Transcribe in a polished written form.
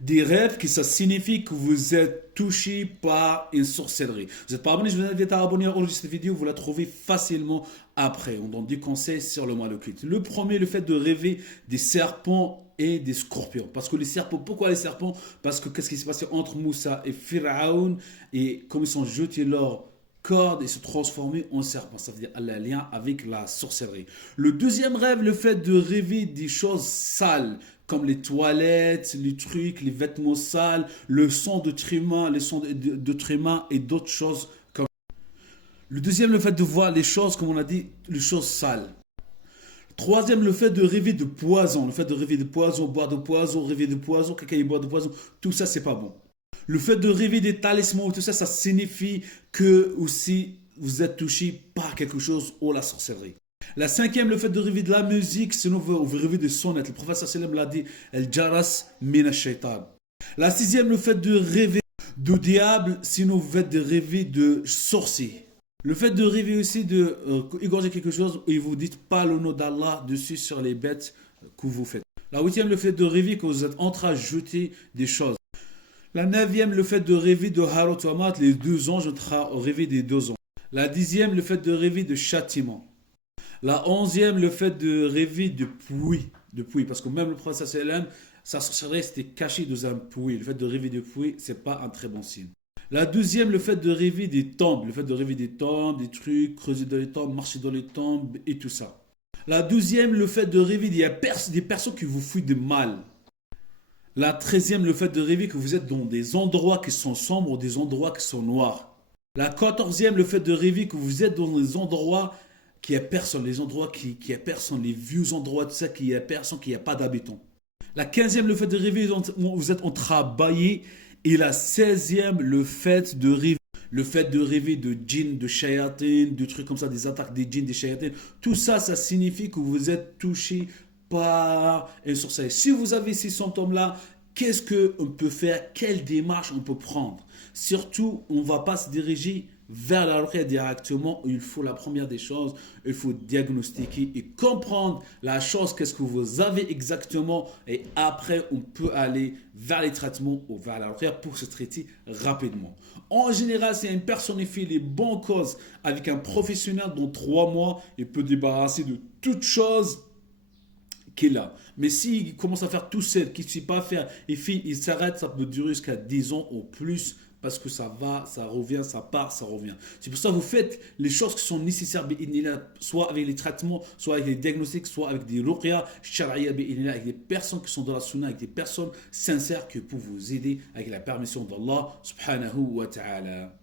Des rêves qui ça signifie que vous êtes touché par une sorcellerie. Vous n'êtes pas abonné, je vous invite à abonner à cette vidéo, vous la trouvez facilement après. On donne des conseils sur le mal occulte. Le premier, le fait de rêver des serpents et des scorpions. Parce que les serpents, pourquoi les serpents? Parce que qu'est-ce qui s'est passé entre Moussa et Pharaon, et comme ils sont jetés leur corde et se transformer en serpent. Ça veut dire le lien avec la sorcellerie. Le deuxième rêve, le fait de rêver des choses sales, comme les toilettes, les trucs, les vêtements sales, le son de tréma, les sons de tréma et d'autres choses comme. Le deuxième, le fait de voir les choses, comme on a dit, les choses sales. Troisième, le fait de rêver de poison. Le fait de rêver de poison, boire de poison, rêver de poison, quelqu'un qui boit de poison, tout ça, c'est pas bon. Le fait de rêver des talismans, tout ça, ça signifie que aussi vous êtes touché par quelque chose ou la sorcellerie. La cinquième, le fait de rêver de la musique, sinon vous rêvez de sonnettes. Le prophète sallam l'a dit, El Jaras mina shaitan. La sixième, le fait de rêver de diable, sinon vous faites de rêver de sorcier. Le fait de rêver aussi de égorger quelque chose et vous dites pas le nom d'Allah dessus sur les bêtes que vous faites. La huitième, le fait de rêver que vous êtes en train de jeter des choses. La neuvième, le fait de rêver de Harut wa Marut, les deux anges, en train de rêver des deux anges. La dixième, le fait de rêver de châtiment. La onzième, le fait de rêver de puits, parce que même le prophète sallam, sa sorcellerie c'était caché dans un puits. Le fait de rêver de puits, c'est pas un très bon signe. La douzième, le fait de rêver des tombes, le fait de rêver des tombes, des trucs, creuser dans les tombes, marcher dans les tombes et tout ça. La douzième, le fait de rêver des personnes qui vous fuient de mal. La treizième, le fait de rêver que vous êtes dans des endroits qui sont sombres ou des endroits qui sont noirs. La quatorzième, le fait de rêver que vous êtes dans des endroits qui a personne, les endroits qui a personne, les vieux endroits, tout ça, qui a personne, qui a pas d'habitants. La quinzième, le fait de rêver, vous êtes en train de bailler. Et la seizième, le fait de rêver de djinns, de shayatin, de trucs comme ça, des attaques des djinns, des shayatin. Tout ça, ça signifie que vous êtes touché par une sorcellerie. Si vous avez ces symptômes-là, qu'est-ce qu'on peut faire? Quelle démarche on peut prendre? Surtout, on ne va pas se diriger vers la ruqya directement. Il faut la première des choses, il faut diagnostiquer et comprendre la chose, qu'est-ce que vous avez exactement, et après on peut aller vers les traitements ou vers la ruqya pour se traiter rapidement. En général, si une personne fait les bonnes causes avec un professionnel, dans 3 mois, il peut débarrasser de toute chose qu'il a. Mais s'il commence à faire tout seul, qu'il ne sait pas faire, il s'arrête, ça peut durer jusqu'à 10 ans ou plus, parce que ça va, ça revient, ça part, ça revient. C'est pour ça que vous faites les choses qui sont nécessaires, soit avec les traitements, soit avec les diagnostics, soit avec des ruqya, shari'a, avec des personnes qui sont dans la sunna, avec des personnes sincères qui peuvent vous aider avec la permission d'Allah subhanahu wa ta'ala.